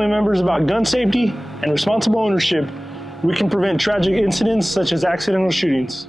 family members about gun safety and responsible ownership, we can prevent tragic incidents such as accidental shootings.